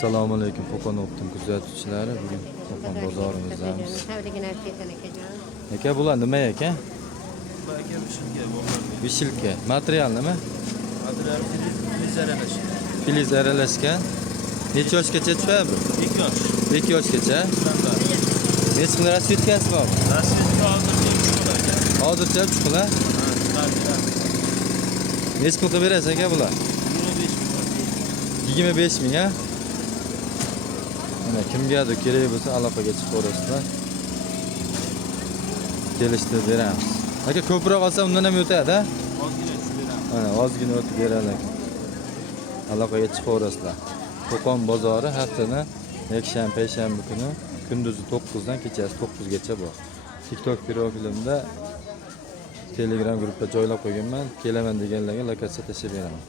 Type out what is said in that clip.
Assalomu alaykum Qo'qon optim kuzatuvchilari. Bugun Qo'qon bozorimizdamiz. Aka bular nima aka? Aka bishilka. Bishilka. Material nima? Material filiz aralashgan. Filiz aralashgan. Necha yoshgacha tushadi bu? 2 yosh. 2 yoshgacha. Standart. Necha xil rasvetkasi bormi? Rasvetka hozircha 3 xil aka. Hozircha 3 xil. Necha pul qilib berasiz aka bular? 25 ming ha? Mana kimgadir kerak bo'lsa aloqaga chiqib ko'rasizlar. Kelishtirib beramiz. Aka ko'proq olsa undan ham o'tadi-a? Ozgina tushib beramiz. Mana ozgina o'tib beradi. Aloqaga chiqib ko'rasizlar. Qo'qon bozori haftaning yakshanba, payshanba kuni kunduzi 9 dan kechasi 9 gacha bor. TikTok profilimda Telegram gruppa joylab qo'yganman. Kelaman deganlarga lokatsiya tashlab beraman.